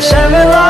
shamila